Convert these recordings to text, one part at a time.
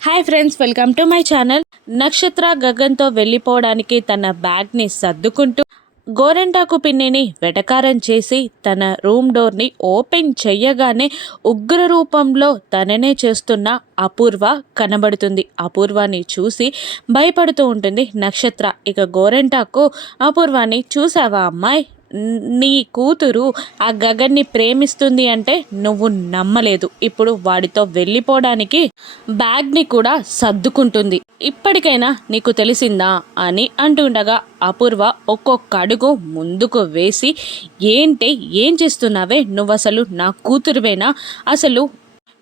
Hi friends, welcome to my channel. నక్షత్ర గగన్తో వెళ్ళిపోవడానికి తన బ్యాగ్ని సర్దుకుంటూ గోరెంటాకు పిన్నిని వెటకారం చేసి తన రూమ్ డోర్ని ఓపెన్ చెయ్యగానే ఉగ్ర రూపంలో తననే చేస్తున్న అపూర్వ కనబడుతుంది. అపూర్వాని చూసి భయపడుతూ ఉంటుంది నక్షత్ర. ఇక గోరెంటాకు అపూర్వాని, చూసావా అమ్మాయి, నీ కూతురు ఆ గగన్ని ప్రేమిస్తుంది అంటే నువ్వు నమ్మలేదు. ఇప్పుడు వాడితో వెళ్ళిపోవడానికి బ్యాగ్ని కూడా సర్దుకుంటుంది. ఇప్పటికైనా నీకు తెలిసిందా అని అంటుండగా అపూర్వ ఒక్కొక్క అడుగు ముందుకు వేసి, ఏంటి, ఏం చేస్తున్నావే నువ్వు, అసలు నా కూతురువేనా, అసలు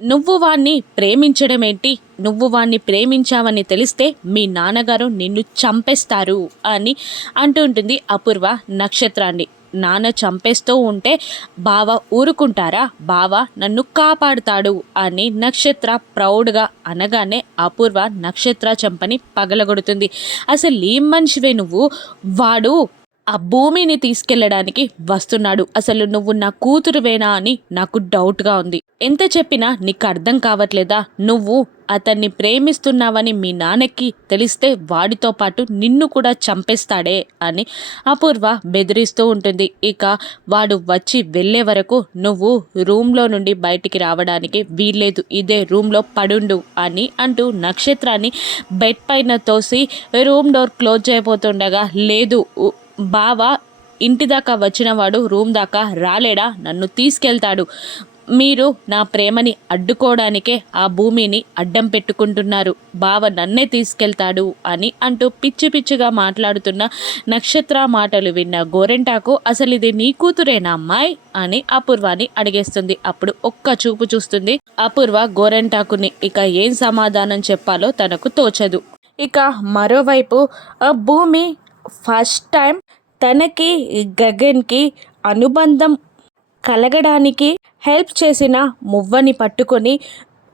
నువ్వు వాణ్ణి ప్రేమించడమేంటి, నువ్వు వాణ్ణి ప్రేమించావని తెలిస్తే మీ నాన్నగారు నిన్ను చంపేస్తారు అని అంటుంటుంది అపూర్వ నక్షత్రాన్ని. నాన్న చంపేస్తూ ఉంటే బావ ఊరుకుంటారా, బావ నన్ను కాపాడుతాడు అని నక్షత్ర ప్రౌడ్గా అనగానే అపూర్వ నక్షత్ర చంపని పగలగొడుతుంది. అసలు ఏం మనిషివే నువ్వు, వాడు ఆ భూమిని తీసుకెళ్ళడానికి వస్తున్నాడు, అసలు నువ్వు నా కూతురువేనా అని నాకు డౌట్గా ఉంది. ఎంత చెప్పినా నీకు అర్థం కావట్లేదా, నువ్వు అతన్ని ప్రేమిస్తున్నావని మీ నాన్నకి తెలిస్తే వాడితో పాటు నిన్ను కూడా చంపేస్తాడే అని అపూర్వ బెదిరిస్తూ ఉంటుంది. ఇక వాడు వచ్చి వెళ్ళే వరకు నువ్వు రూమ్లో నుండి బయటికి రావడానికి వీల్లేదు, ఇదే రూమ్లో పడుండు అని అంటూ నక్షత్రాన్ని బెడ్ పైన తోసి రూమ్ డోర్ క్లోజ్ చేయబోతుండగా, లేదు బావ ఇంటి దాకా వచ్చినవాడు రూమ్ దాకా రాలేడా, నన్ను తీసుకెళ్తాడు, మీరు నా ప్రేమని అడ్డుకోవడానికే ఆ భూమిని అడ్డం పెట్టుకుంటున్నారు, బావ నన్నే తీసుకెళ్తాడు అని అంటూ పిచ్చి పిచ్చిగా మాట్లాడుతున్న నక్షత్ర మాటలు విన్న గోరెంటాకు, అసలు ఇది నీ కూతురేనా అమ్మాయి అని అపూర్వాని అడిగేస్తుంది. అప్పుడు ఒక్క చూపు చూస్తుంది అపూర్వ గోరెంటాకుని. ఇక ఏం సమాధానం చెప్పాలో తనకు తోచదు. ఇక మరోవైపు భూమి ఫస్ట్ టైం తనకి గగన్కి అనుబంధం కలగడానికి హెల్ప్ చేసిన మువ్వని పట్టుకొని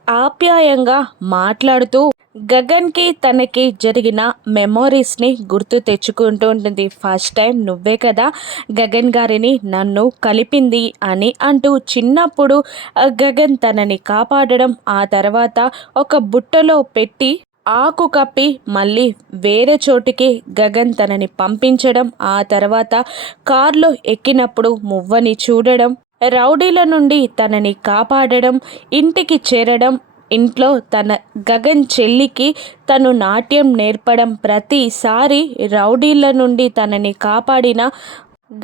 ఆప్యాయంగా మాట్లాడుతూ గగన్కి తనకి జరిగిన మెమోరీస్ని గుర్తు తెచ్చుకుంటూ ఉంటుంది. ఫస్ట్ టైం నువ్వే కదా గగన్ గారిని నన్ను కలిపింది అని అంటూ, చిన్నప్పుడు గగన్ తనని కాపాడడం, ఆ తర్వాత ఒక బుట్టలో పెట్టి ఆకు కప్పి మళ్ళీ వేరే చోటికి గగన్ తనని పంపించడం, ఆ తర్వాత కార్లో ఎక్కినప్పుడు మువ్వని చూడడం, రౌడీల నుండి తనని కాపాడడం, ఇంటికి చేరడం, ఇంట్లో తన గగన్ చెల్లికి తను నాట్యం నేర్పడం, ప్రతిసారి రౌడీల నుండి తనని కాపాడిన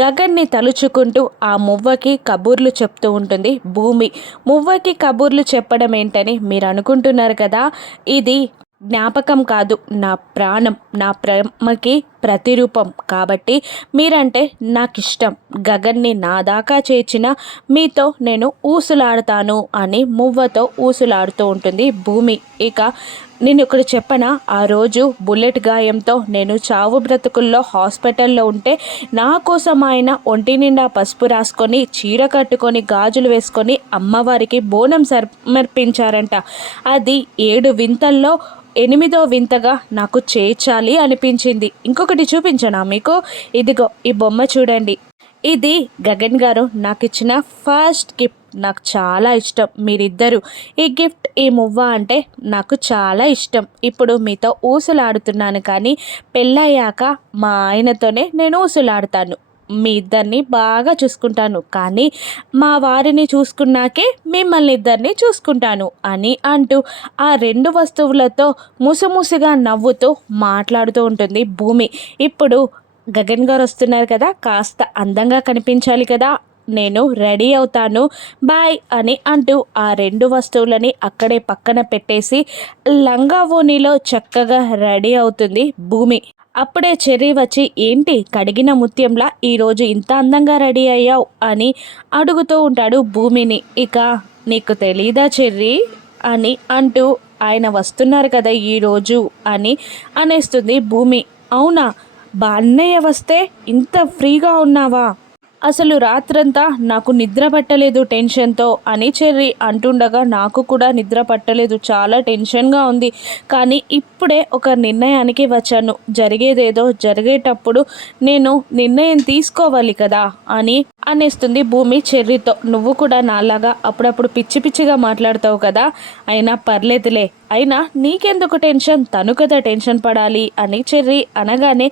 గగన్ని తలుచుకుంటూ ఆ మువ్వకి కబుర్లు చెప్తూ ఉంటుంది భూమి. మువ్వకి కబుర్లు చెప్పడం ఏంటని మీరు అనుకుంటున్నారు కదా, ఇది జ్ఞాపకం కాదు, నా ప్రాణం, నా ప్రేమకి ప్రతిరూపం కాబట్టి మీరంటే నాకు ఇష్టం, గగన్ని నా దాకా చేర్చిన మీతో నేను ఊసులాడతాను అని మువ్వతో ఊసులాడుతూ ఉంటుంది భూమి. ఇక నేను ఇక్కడ చెప్పనా, ఆ రోజు బుల్లెట్ గాయంతో నేను చావు బ్రతుకుల్లో హాస్పిటల్లో ఉంటే నా కోసం ఆయన ఒంటి నిండా పసుపు రాసుకొని, చీర కట్టుకొని, గాజులు వేసుకొని అమ్మవారికి బోనం సమర్పించారంట. అది 7 వింతల్లో 8వ వింతగా నాకు చేర్చాలి అనిపించింది. ఇంకొకటి చూపించనా మీకు, ఇదిగో ఈ బొమ్మ చూడండి, ఇది గగన్ గారు నాకు ఇచ్చిన ఫస్ట్ గిఫ్ట్, నాకు చాలా ఇష్టం మీరిద్దరు, ఈ గిఫ్ట్, ఈ మువ్వ అంటే నాకు చాలా ఇష్టం. ఇప్పుడు మీతో ఊసులాడుతున్నాను కానీ పెళ్ళయ్యాక మా ఆయనతోనే నేను ఊసులాడతాను, మీ ఇద్దరిని బాగా చూసుకుంటాను, కానీ మా వారిని చూసుకున్నాకే మిమ్మల్ని ఇద్దరిని చూసుకుంటాను అని అంటూ ఆ 2 వస్తువులతో ముసిముసిగా నవ్వుతూ మాట్లాడుతూ ఉంటుంది భూమి. ఇప్పుడు గగన్ గారు వస్తున్నారు కదా, కాస్త అందంగా కనిపించాలి కదా, నేను రెడీ అవుతాను, బాయ్ అని అంటూ ఆ 2 వస్తువులని అక్కడే పక్కన పెట్టేసి లంగా ఓణిలో చక్కగా రెడీ అవుతుంది భూమి. అప్పుడే చెర్రీ వచ్చి, ఏంటి కడిగిన ముత్యంలా ఈరోజు ఇంత అందంగా రెడీ అయ్యావు అని అడుగుతూ ఉంటాడు భూమిని. ఇక నీకు తెలీదా చెర్రీ అని అంటూ, ఆయన వస్తున్నారు కదా ఈరోజు అని అనేస్తుంది భూమి. అవునా, అన్నయ్య వస్తే ఇంత ఫ్రీగా ఉన్నావా అసలు రాత్రంతా నాకు నిద్ర పట్టలేదు టెన్షన్తో అని చెర్రీ అంటుండగా నాకు కూడా నిద్ర పట్టలేదు, చాలా టెన్షన్గా ఉంది. కానీ ఇప్పుడే ఒక నిర్ణయానికి వచ్చాను. జరిగేదేదో జరిగేటప్పుడు నేను నిర్ణయం తీసుకోవాలి కదా అని అనేస్తుంది భూమి చెర్రీతో. నువ్వు కూడా నాలాగా అప్పుడప్పుడు పిచ్చి పిచ్చిగా మాట్లాడతావు కదా, అయినా పర్లేదులే, అయినా నీకెందుకు టెన్షన్, తను కదా టెన్షన్ పడాలి అని చెర్రీ అనగానే,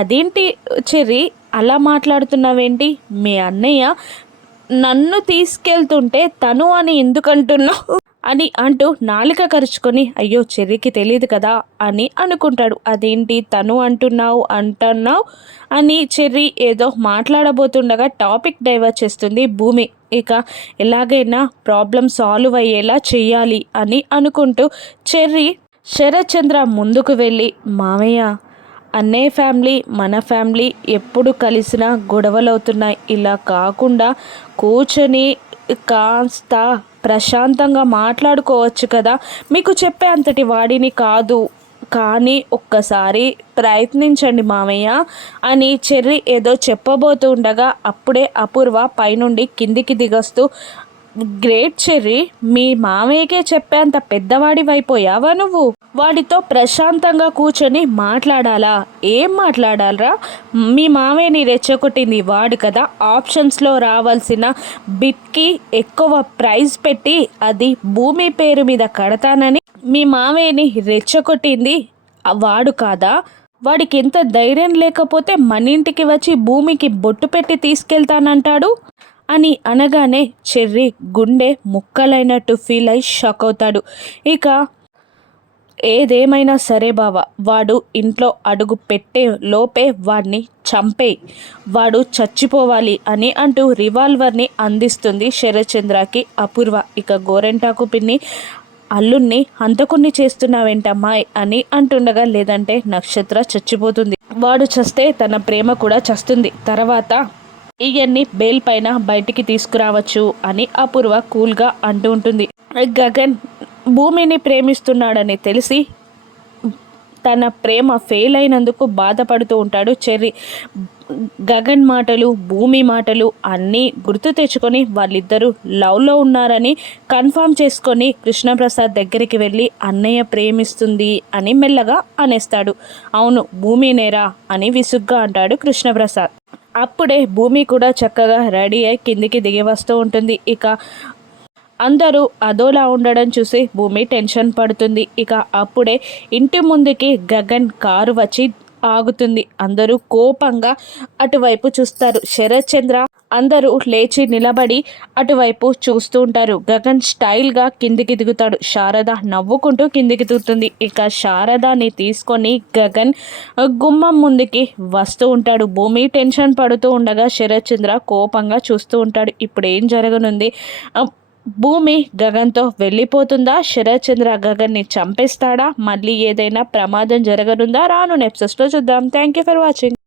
అదేంటి చెర్రీ అలా మాట్లాడుతున్నావేంటి, మీ అన్నయ్య నన్ను తీసుకెళ్తుంటే తను అని ఎందుకంటున్నావు అని అంటూ నాలుక కరుచుకొని, అయ్యో చెర్రీకి తెలియదు కదా అని అనుకుంటాడు. అదేంటి తను అంటున్నావు అని చెర్రీ ఏదో మాట్లాడబోతుండగా టాపిక్ డైవర్ట్ చేస్తుంది భూమి. ఇక ఎలాగైనా ప్రాబ్లం సాల్వ్ అయ్యేలా చెయ్యాలి అని అనుకుంటూ చెర్రీ శరత్చంద్ర ముందుకు వెళ్ళి, మామయ్య అన్నయ్య ఫ్యామిలీ మన ఫ్యామిలీ ఎప్పుడు కలిసినా గొడవలవుతున్నాయి, ఇలా కాకుండా కూర్చొని కాస్త ప్రశాంతంగా మాట్లాడుకోవచ్చు కదా, మీకు చెప్పే అంతటి వాడిని కాదు, కానీ ఒక్కసారి ప్రయత్నించండి మామయ్య అని చెర్రీ ఏదో చెప్పబోతూ ఉండగా అప్పుడే అపూర్వ పైనుండి కిందికి దిగొస్తూ, గ్రేట్ చెర్రీ, మీ మామయ్యకే చెప్పేంత పెద్దవాడివైపోయావా నువ్వు, వాడితో ప్రశాంతంగా కూర్చొని మాట్లాడాలా, ఏం మాట్లాడాలరా, మీ మామయ్యని రెచ్చగొట్టింది వాడు కదా, ఆప్షన్స్లో రావాల్సిన బిట్కి ఎక్కువ ప్రైజ్ పెట్టి అది భూమి పేరు మీద కడతానని మీ మామయ్యని రెచ్చగొట్టింది వాడు కాదా, వాడికి ఎంత ధైర్యం లేకపోతే మన ఇంటికి వచ్చి భూమికి బొట్టు పెట్టి తీసుకెళ్తానంటాడు అని అనగానే చెర్రీ గుండె ముక్కలైనట్టు ఫీల్ అయి షాక్ అవుతాడు. ఇక ఏదేమైనా సరే బావ, వాడు ఇంట్లో అడుగు పెట్టే లోపే వాడిని చంపేయి, వాడు చచ్చిపోవాలి అని అంటూ రివాల్వర్ని అందిస్తుంది శరత్చంద్రకి అపూర్వ. ఇక గోరెంటాకు పిన్ని, అల్లుణ్ణి హంతకుణ్ణి చేస్తున్నావేంటమ్మాయి అని అంటుండగా, లేదంటే నక్షత్ర చచ్చిపోతుంది, వాడు చస్తే తన ప్రేమ కూడా చస్తుంది, తర్వాత ఇవన్నీ బెయిల్ పైన బయటికి తీసుకురావచ్చు అని అపూర్వ కూల్గా అంటూ ఉంటుంది. గగన్ భూమిని ప్రేమిస్తున్నాడని తెలిసి తన ప్రేమ ఫెయిల్ అయినందుకు బాధపడుతూ ఉంటాడు చెర్రీ. గగన్ మాటలు భూమి మాటలు అన్నీ గుర్తు తెచ్చుకొని వాళ్ళిద్దరూ లవ్లో ఉన్నారని కన్ఫర్మ్ చేసుకొని కృష్ణప్రసాద్ దగ్గరికి వెళ్ళి, అన్నయ్య ప్రేమిస్తుంది అని మెల్లగా అనేస్తాడు. అవును భూమినేరా అని విసుగ్గా అంటాడు కృష్ణప్రసాద్. అప్పుడే భూమి కూడా చక్కగా రెడీ అయి కిందికి దిగి వస్తూ ఉంటుంది. ఇక అందరూ అదోలా ఉండడం చూసి భూమి టెన్షన్ పడుతుంది. ఇక అప్పుడే ఇంటి ముందుకి గగన్ కారు వచ్చి ఆగుతుంది. అందరూ కోపంగా అటువైపు చూస్తారు. శరత్చంద్ర అందరూ లేచి నిలబడి అటువైపు చూస్తూ ఉంటారు. గగన్ స్టైల్గా కిందికి దిగుతాడు. శారద నవ్వుకుంటూ కిందికి దిగుతుంది. ఇక శారదాని తీసుకొని గగన్ గుమ్మం ముందుకి వస్తూ ఉంటాడు. భూమి టెన్షన్ పడుతూ ఉండగా శరత్చంద్ర కోపంగా చూస్తూ ఉంటాడు. ఇప్పుడు ఏం జరగనుంది, భూమి గగన్తో వెళ్ళిపోతుందా, శరత్చంద్ర గగన్ని చంపేస్తాడా, మళ్ళీ ఏదైనా ప్రమాదం జరగనుందా, రాను ఎపిసోడ్స్లో చూద్దాం. Thank you for watching.